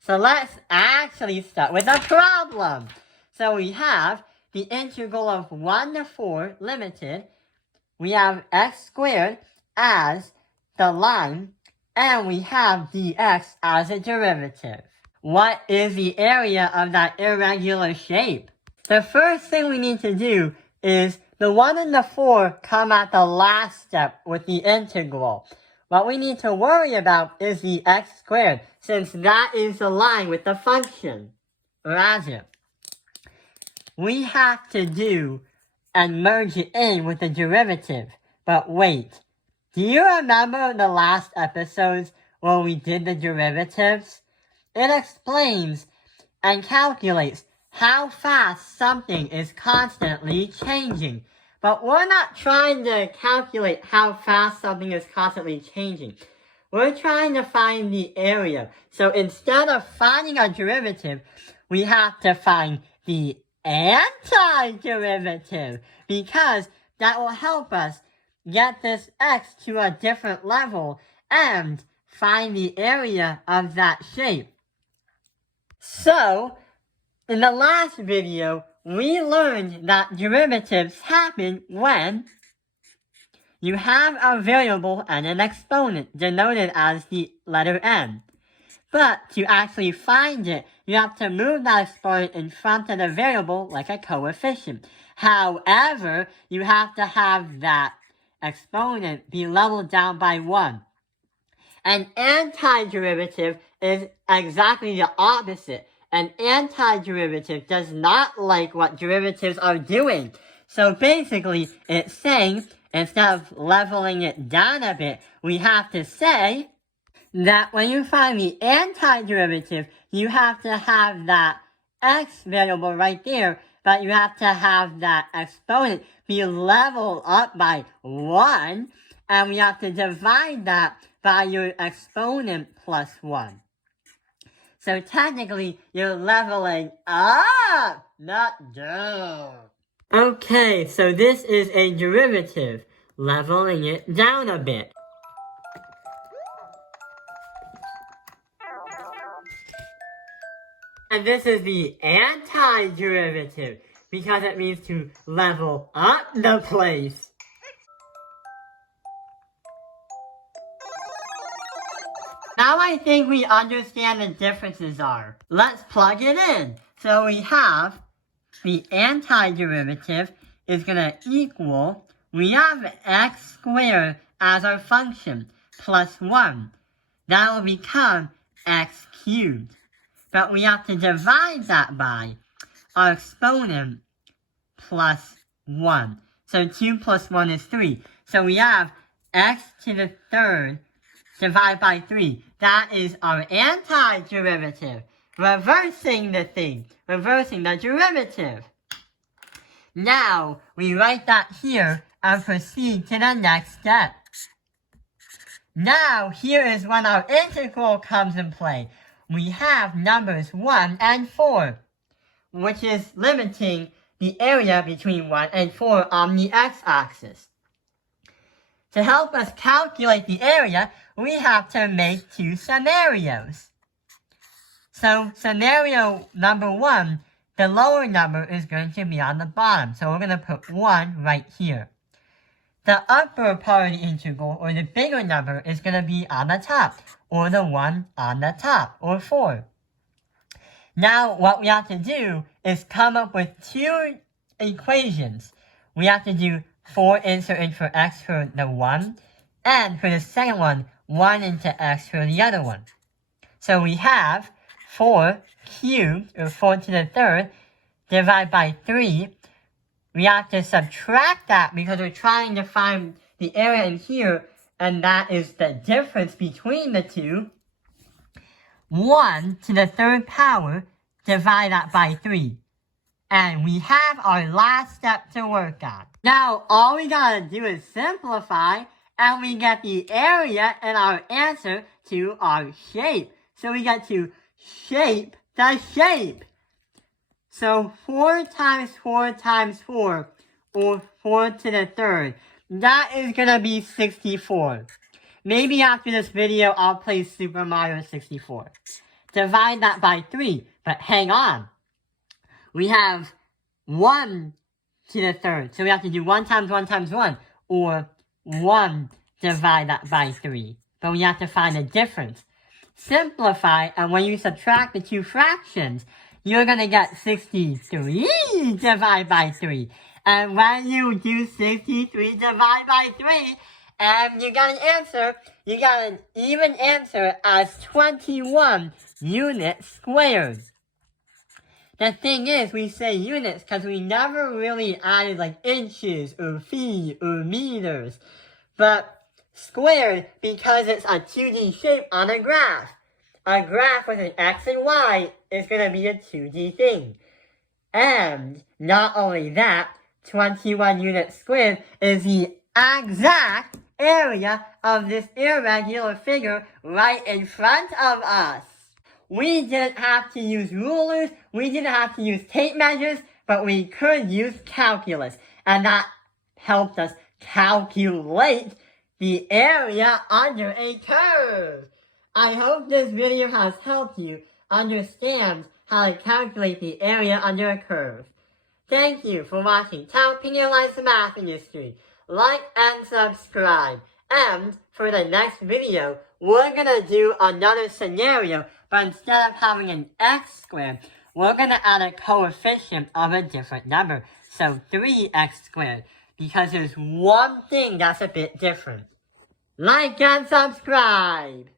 So let's actually start with a problem. So we have the integral of 1 to 4 limited. We have x squared as the line, and we have dx as a derivative. What is the area of that irregular shape? The first thing we need to do is the 1 and the 4 come at the last step with the integral. What we need to worry about is the x squared, since that is the line with the function. Rather, we have to do and merge it in with the derivative. But wait, do you remember the last episodes where we did the derivatives? It explains and calculates how fast something is constantly changing. But we're not trying to calculate how fast something is constantly changing. We're trying to find the area. So instead of finding a derivative, we have to find the antiderivative, because that will help us get this x to a different level and find the area of that shape. So, in the last video, we learned that derivatives happen when you have a variable and an exponent denoted as the letter n. But to actually find it, you have to move that exponent in front of the variable like a coefficient. However, you have to have that exponent be leveled down by 1. An antiderivative is exactly the opposite. An antiderivative does not like what derivatives are doing. So basically, it's saying, instead of leveling it down a bit, we have to say that when you find the antiderivative, you have to have that x variable right there, but you have to have that exponent be leveled up by 1, and we have to divide that by your exponent plus 1. So technically, you're leveling up, not down. Okay, so this is a derivative, leveling it down a bit. And this is the antiderivative, because it means to level up the place. Now I think we understand the differences are. Let's plug it in. So we have the antiderivative is going to equal, we have x squared as our function, plus 1. That will become x cubed. But we have to divide that by our exponent plus 1. So 2 plus 1 is 3. So we have x to the third divided by 3. That is our antiderivative. Reversing the thing. Reversing the derivative. Now, we write that here and proceed to the next step. Now, here is when our integral comes in play. We have numbers 1 and 4, which is limiting the area between 1 and 4 on the x-axis. To help us calculate the area, we have to make 2 scenarios. So, scenario number 1, the lower number is going to be on the bottom. So we're going to put 1 right here. The upper part of the integral, or the bigger number, is going to be on the top, or the 1 on the top, or 4. Now, what we have to do is come up with 2 equations. We have to do 4 insert in for x for the 1, and for the second one, 1 into x for the other one. So we have 4 cubed, or 4 to the third, divided by 3. We have to subtract that because we're trying to find the area in here, and that is the difference between the two. 1 to the third power, divide that by 3. And we have our last step to work on. Now, all we gotta do is simplify, and we get the area and our answer to our shape. So we get to shape the shape. So 4 times 4 times 4, or 4 to the third, that is gonna be 64. Maybe after this video, I'll play Super Mario 64. divide that by 3. But hang on. We have 1 to the third. So we have to do 1 times 1 times 1. Or 1 divide that by 3. But we have to find a difference. Simplify, and when you subtract the two fractions, you're going to get 63 divided by 3. And when you do 63 divided by 3, and you got an answer, you got an even answer as 21 units squared. The thing is, we say units because we never really added like inches or feet or meters. But squared because it's a 2D shape on a graph. A graph with an x and y is going to be a 2D thing. And not only that, 21 units squared is the exact area of this irregular figure right in front of us. We didn't have to use rulers, we didn't have to use tape measures, but we could use calculus. And that helped us calculate the area under a curve. I hope this video has helped you understand how to calculate the area under a curve. Thank you for watching Tao Penalize the Math Industry. Like and subscribe. And for the next video, we're gonna do another scenario, but instead of having an x squared, we're gonna add a coefficient of a different number. So 3x squared, because there's one thing that's a bit different. Like and subscribe!